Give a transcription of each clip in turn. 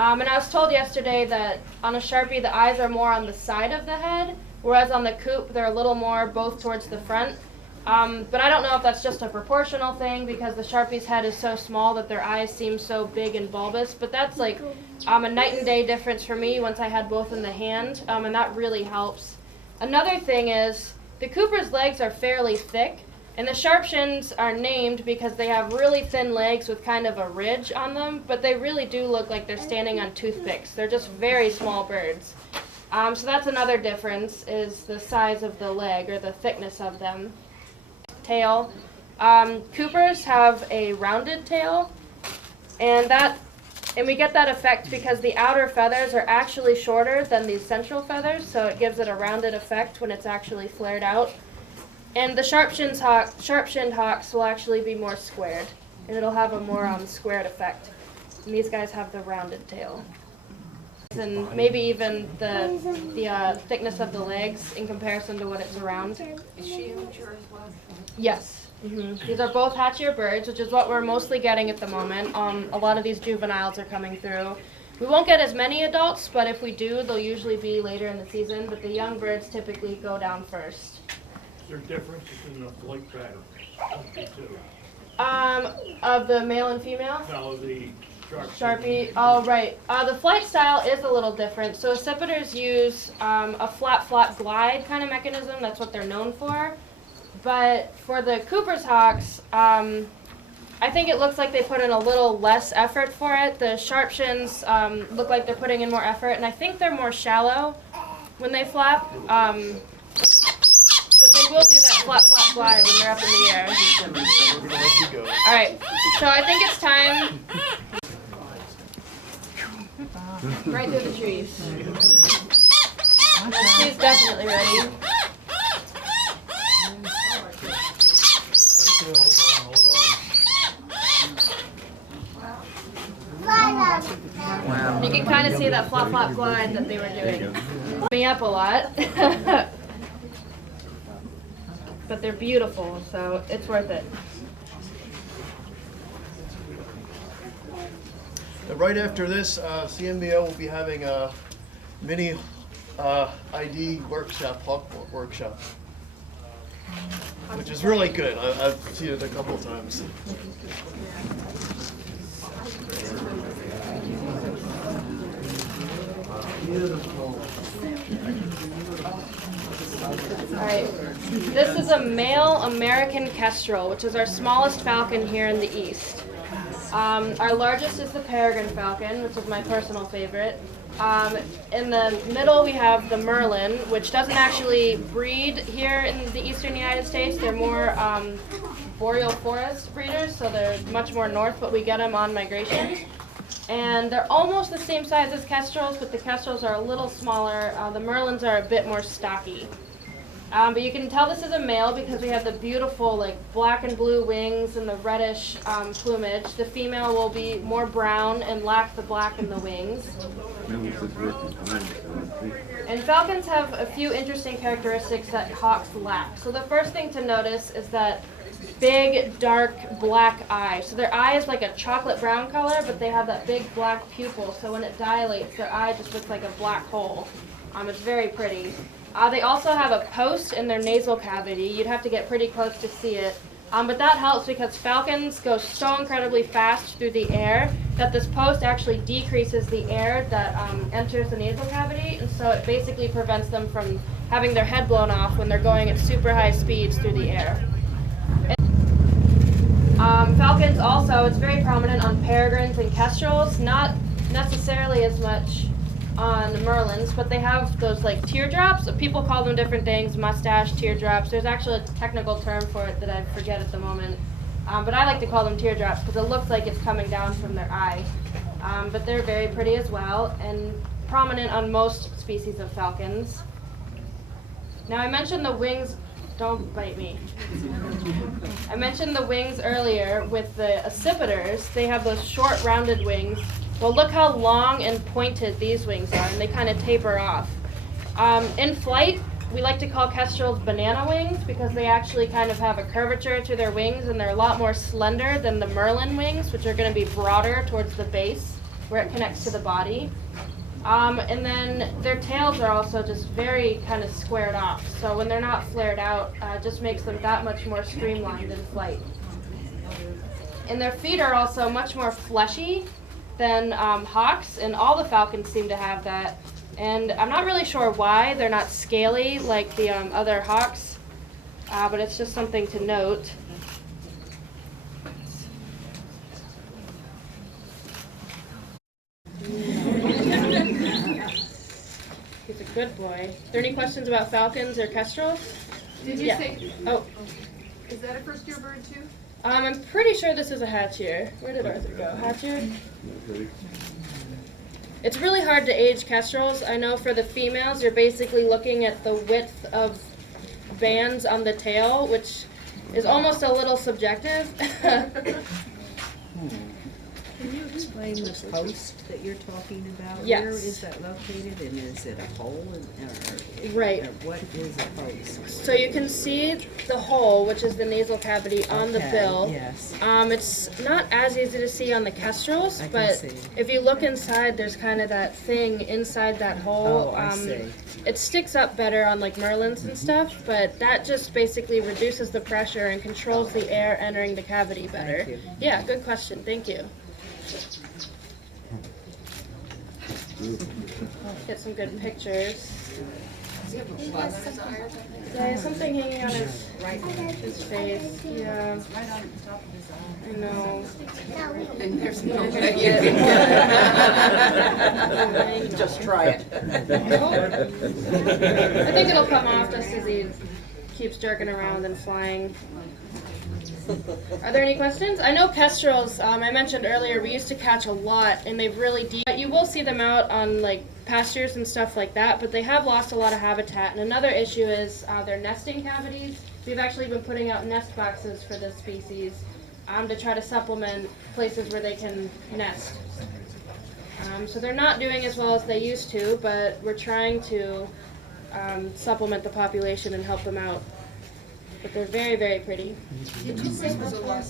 And I was told yesterday that on a Sharpie, the eyes are more on the side of the head, whereas on the Coop, they're a little more both towards the front. But I don't know if that's just a proportional thing because the Sharpie's head is so small that their eyes seem so big and bulbous. But that's like a night and day difference for me once I had both in the hand, and that really helps. Another thing is the Cooper's legs are fairly thick, and the Sharpshins are named because they have really thin legs with kind of a ridge on them, but they really do look like they're standing on toothpicks. They're just very small birds. So that's another difference, is the size of the leg or the thickness of them. Tail. Coopers have a rounded tail, and we get that effect because the outer feathers are actually shorter than the central feathers, so it gives it a rounded effect when it's actually flared out. And the sharp-shinned hawks will actually be more squared, and it'll have a more squared effect. And these guys have the rounded tail. And maybe even the thickness of the legs in comparison to what it's around. Is she immature as well? Yes. These are both hatchier birds, which is what we're mostly getting at the moment. A lot of these juveniles are coming through. We won't get as many adults, but if we do, they'll usually be later in the season. But the young birds typically go down first. Is there differences in the flight pattern of the two? Of the male and female? No, the Sharpie. Oh, right. The flight style is a little different. So accipiters use a flat glide kind of mechanism. That's what they're known for. But for the Cooper's hawks, I think it looks like they put in a little less effort for it. The Sharpshins look like they're putting in more effort, and I think they're more shallow when they flap. But they will do that flat glide when they're up in the air. All right, so I think it's time. Right through the trees. She's definitely ready. Wow. You can kind of see that flop glide that they were doing. Me up a lot. But they're beautiful, so it's worth it. Right after this, CMBO will be having a mini ID workshop, hawk workshop, which is really good. I've seen it a couple of times. Beautiful. All right, this is a male American kestrel, which is our smallest falcon here in the east. Our largest is the peregrine falcon, which is my personal favorite. In the middle we have the merlin, which doesn't actually breed here in the eastern United States. They're more boreal forest breeders, so they're much more north, but we get them on migration. And they're almost the same size as kestrels, but the kestrels are a little smaller. The merlins are a bit more stocky. But you can tell this is a male because we have the beautiful like black and blue wings and the reddish plumage. The female will be more brown and lack the black in the wings. And falcons have a few interesting characteristics that hawks lack. So the first thing to notice is that big, dark, black eye. So their eye is like a chocolate brown color, but they have that big black pupil. So when it dilates, their eye just looks like a black hole. It's very pretty. They also have a post in their nasal cavity. You'd have to get pretty close to see it. But that helps because falcons go so incredibly fast through the air that this post actually decreases the air that enters the nasal cavity, and so it basically prevents them from having their head blown off when they're going at super high speeds through the air. Falcons also, it's very prominent on peregrines and kestrels, not necessarily as much on the merlins, but they have those like teardrops. People call them different things, mustache, teardrops. There's actually a technical term for it that I forget at the moment. But I like to call them teardrops because it looks like it's coming down from their eye. But they're very pretty as well and prominent on most species of falcons. Now I mentioned the wings, don't bite me. I mentioned the wings earlier with the accipiters. They have those short rounded wings. Well, look how long and pointed these wings are, and they kind of taper off. In flight, we like to call kestrels banana wings because they actually kind of have a curvature to their wings, and they're a lot more slender than the merlin wings, which are going to be broader towards the base. where it connects to the body. And then their tails are also just very kind of squared off. So when they're not flared out, it just makes them that much more streamlined in flight. And their feet are also much more fleshy than hawks, and all the falcons seem to have that. And I'm not really sure why they're not scaly like the other hawks, but it's just something to note. He's a good boy. Are there any questions about falcons or kestrels? Did you Yeah. say, Oh, is that a first year bird too? I'm pretty sure this is a hatchier. Where did Arthur go? Hatchier? It's really hard to age kestrels. I know for the females, you're basically looking at the width of bands on the tail, which is almost a little subjective. Can you explain the post that you're talking about? Yes. Where is that located, and is it a hole, Right. or what is a post? So you can see the hole, which is the nasal cavity on the Okay, bill. yes. It's not as easy to see on the kestrels, I can but see. if you look inside, there's kind of that thing inside that hole. Oh, I see. It sticks up better on like merlins and stuff, but that just basically reduces the pressure and controls the air entering the cavity better. you. Yeah, good question. Thank you. Get some good pictures. Does he have a bug on his eye or something? Yeah, he has something hanging on his face. Yeah, Right on the top of his eye. I know. And there's no way you Yeah. can just try it. I think it'll come off just as he keeps jerking around and flying. Are there any questions? I know kestrels, I mentioned earlier, we used to catch a lot, and they've really you will see them out on like pastures and stuff like that, but they have lost a lot of habitat. And another issue is their nesting cavities. We've actually been putting out nest boxes for this species to try to supplement places where they can nest. So they're not doing as well as they used to, but we're trying to supplement the population and help them out. But they're very, very pretty. The Coopers was a lot.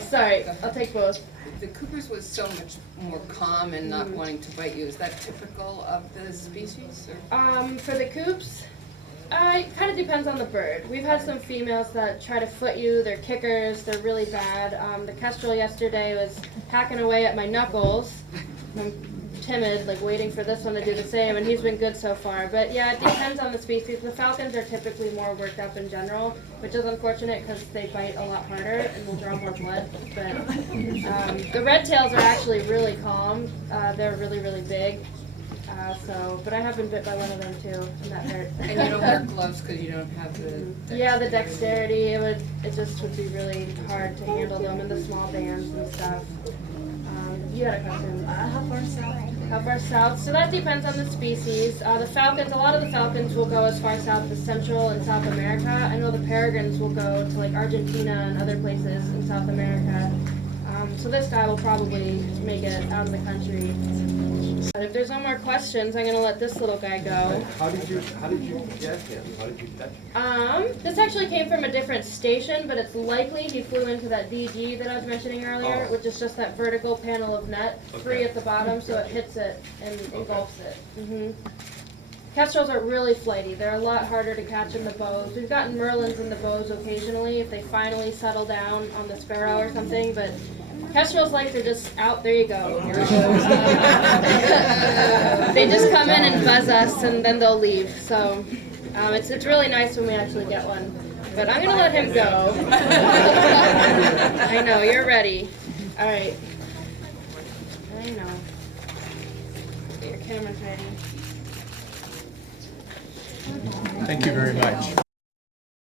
Sorry, I'll take both. The Coopers was so much more calm and not wanting to bite you. Is that typical of the species? Or? For the coops, it kind of depends on the bird. We've had some females that try to foot you. They're kickers. They're really bad. The kestrel yesterday was hacking away at my knuckles. I'm timid, like waiting for this one to do the same, and he's been good so far. But yeah, it depends on the species. The falcons are typically more worked up in general, which is unfortunate because they bite a lot harder and will draw more blood. But the red tails are actually really calm. They're really, really big. But I have been bit by one of them too, and that hurt. And you don't wear gloves because you don't have the. Yeah, the dexterity. It just would be really hard to handle them in the small bands and stuff. You had a question. How far south? How far south? So that depends on the species. The falcons, a lot of the falcons will go as far south as Central and South America. I know the peregrines will go to like Argentina and other places in South America. So this guy will probably make it out of the country. But if there's no more questions, I'm gonna let this little guy go. How did you get him? How did you catch him? This actually came from a different station, but it's likely he flew into that DG that I was mentioning earlier, Oh. which is just that vertical panel of net, free Okay. at the bottom, so it hits it and engulfs it. Kestrels are really flighty. They're a lot harder to catch in the bows. We've gotten merlins in the bows occasionally if they finally settle down on the sparrow or something, but kestrels like to just out. There you go. Here it goes. They just come in and buzz us, and then they'll leave. So it's really nice when we actually get one. But I'm gonna let him go. I know you're ready. All right. I know. Get your camera's ready. Thank you very much.